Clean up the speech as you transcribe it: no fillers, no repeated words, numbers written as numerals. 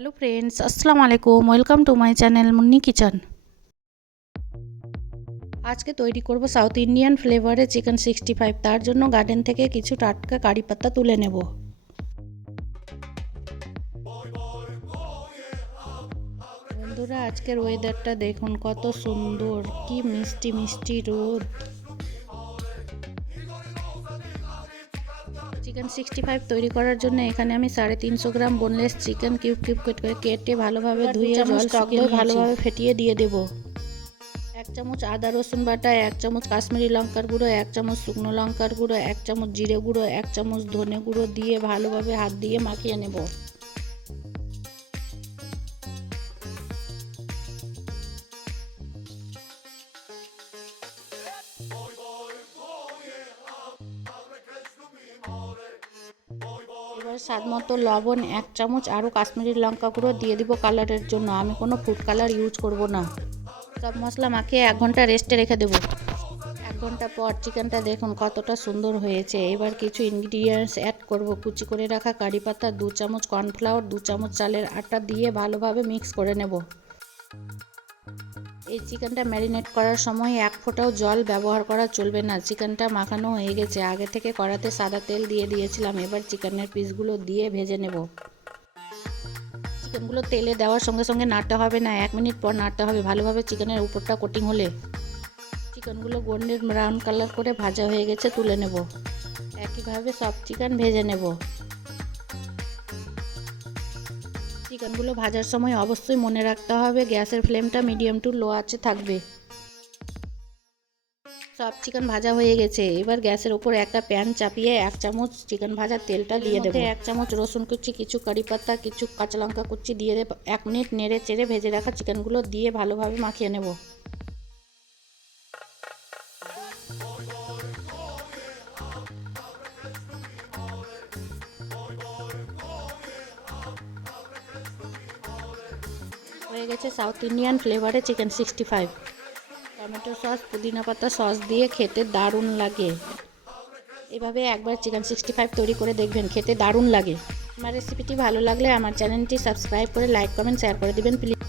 Hello friends, আসসালামু আলাইকুম। Welcome to my channel Munni kitchen. আজকে তৈরি করব সাউথ ইন্ডিয়ান ফ্লেভারে চিকেন 65। তার জন্য গার্ডেন থেকে কিছু টাটকা কারি পাতা তুলে নেব। বন্ধুরা, আজকের ওয়েদারটা দেখুন কত সুন্দর, কি মিষ্টি মিষ্টি রোদ। চিকেন 65 তৈরি করার জন্য এখানে আমি 350 গ্রাম বোনলেস চিকেন কিউব কিউব করে কেটে ভালোভাবে ধুয়ে জল শুকিয়ে ভালোভাবে ফেটিয়ে দিয়ে দেব। 1 চামচ আদা রসুন বাটা, 1 চামচ কাশ্মীরি লঙ্কার গুঁড়ো, 1 চামচ শুকনো লঙ্কার গুঁড়ো, 1 চামচ জিরে গুঁড়ো, 1 চামচ ধনে গুঁড়ো দিয়ে ভালোভাবে হাত দিয়ে মাখিয়ে নেব। এবার স্বাদ মতো লবণ, 1 চামচ আরও কাশ্মীরি লঙ্কা গুঁড়ো দিয়ে দিব কালারের জন্য। আমি কোনো ফুড কালার ইউজ করব না। সব মশলা মাখিয়ে 1 ঘন্টা রেস্টে রেখে দেবো। 1 ঘন্টা পর চিকেনটা দেখুন কতটা সুন্দর হয়েছে। এবার কিছু ইনগ্রিডিয়েন্টস অ্যাড করব। কুচি করে রাখা কারি পাতা, 2 চামচ কর্নফ্লাওয়ার, 2 চামচ চালের আটা দিয়ে ভালোভাবে মিক্স করে নেব। এই চিকেনটা ম্যারিনেট করার সময় 1 ফোঁটাও জল ব্যবহার করা চলবে না। চিকেনটা মাখানো হয়ে গেছে। আগে থেকে কড়াতে সাদা তেল দিয়ে দিয়েছিলাম। এবার চিকেনের পিসগুলো দিয়ে ভেজে নেব। চিকেনগুলো তেলে দেওয়ার সঙ্গে সঙ্গে নাড়তে হবে না, 1 মিনিট পর নাড়তে হবে। ভালোভাবে চিকেনের উপরটা কোটিং হলে চিকেনগুলো গোল্ডেন ব্রাউন কালার করে ভাজা হয়ে গেছে, তুলে নেব। একইভাবে সব চিকেন ভেজে নেব। চিকেনগুলো ভাজার সময় অবশ্যই মনে রাখতে হবে গ্যাসের ফ্লেমটা মিডিয়াম টু লো আঁচে থাকবে। সব চিকেন ভাজা হয়ে গেছে। এবার গ্যাসের উপর একটা প্যান চাপিয়ে 1 চামচ চিকেন ভাজার তেলটা দিয়ে দেবো। 1 চামচ রসুন কুচি, কিছু কারি পাতা, কিছু কাঁচা লঙ্কা কুচি দিয়ে 1 মিনিট নেড়ে চেড়ে ভেজে রাখা চিকেনগুলো দিয়ে ভালোভাবে মাখিয়ে নেব। হয়ে গেছে সাউথ ইন্ডিয়ান ফ্লেভারে চিকেন 65। টমেটো সস, পুদিনা পাতা সস দিয়ে খেতে দারুণ লাগে। এভাবে একবার চিকেন 65 তৈরি করে দেখবেন, খেতে দারুণ লাগে। আমার রেসিপিটি ভালো লাগলে আমার চ্যানেলটি সাবস্ক্রাইব করে লাইক কমেন্ট শেয়ার করে দিবেন প্লিজ।